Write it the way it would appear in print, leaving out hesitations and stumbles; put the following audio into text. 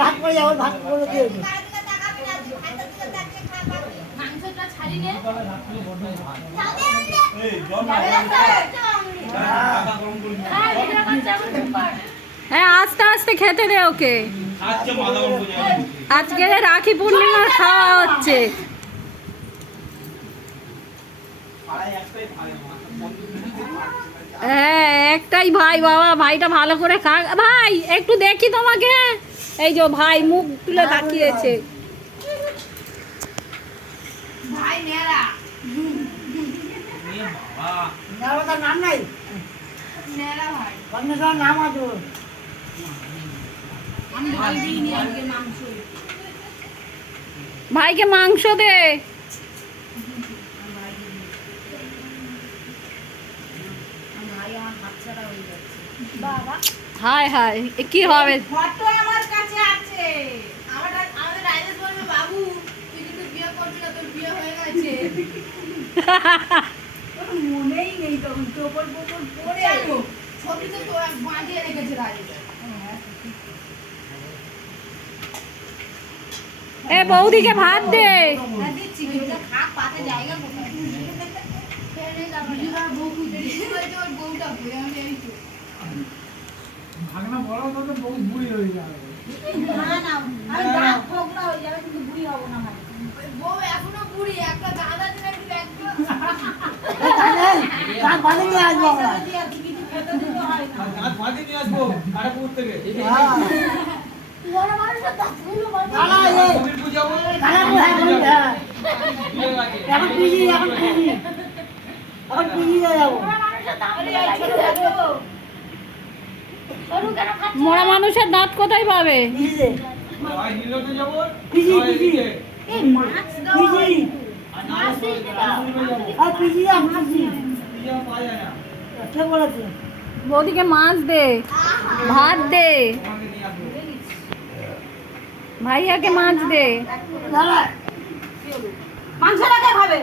ভাত করে যাবো, ভাত করে দিয়ে হ্যাঁ, আস্তে আস্তে খেতে দে ওকে। আজকে রাখি পূর্ণিমার খাওয়া হচ্ছে। হ্যাঁ, একটাই ভাই বাবা, ভাইটা ভালো করে খা। ভাই একটু দেখি তোমাকে। এই যে ভাই মুখ তুলে তাকিয়েছে। ভাই নেড়া নাম নাই, নেড়া ভাই নাম আছে। আমি ভাই দিইনি আজকে মাংস। ভাইকে মাংস দে। হায় হায়, কি হবে? ফটো আমার কাছে আছে। আমাদের রাজেশ বলবে, বাবু তুই কিন্তু বিয়ে করবি না, তোর বিয়ে হয়ে গেছে। তোর মনেই নেই তখন টোপর পোপর পরে ছবি তো তো এক বাঁধিয়ে রেখেছে রাজেশ। এ বৌদিকে ভাত দে। দিচ্ছি কিন্তু খা, পাতে জায়গা কোথায়? ফেলে যাবে না বউ দিদি বলছে ওর বউটা বলে আমি এই তো ভাগনা বড় তো বহু বুড়ি হয়ে যাবে। না না আমি দাঁত ফোকলা হয়ে যাবে কিন্তু বুড়ি হব না ভাই। বউ এখনো বুড়ি, একটা দাঁত আছে না একটু দেখ তো। দাঁত বাঁধে নিয়ে আসবো আমরা। কিছু খেতে দিতে হয় না। দাঁত বাঁধি নিয়ে আসবো কাটাপুর থেকে। বড় মানুষের দাঁতগুলো বড়। দাঁড়া, এই কবির পূজাবো। দাঁড়াবো, এখন পিজি এখন পিজি যাবো। মরা মানুষের দাঁত কোথায় পাবে? পিজিতে ভাই নীলতে যাবো। পিজি পিজি এই মাছ দাও। পিজি আর না আসলে যাবো। আর পিজি আর পিজি পিজা পাওয়া যায় না। কে বলেছে? বৌদিকে মাছ দে, ভাত দে, তোমাকে নিয়ে আসবো। ভাইয়াকে মাছ দে। দাঁড়া, মাংস রাখা খাবে।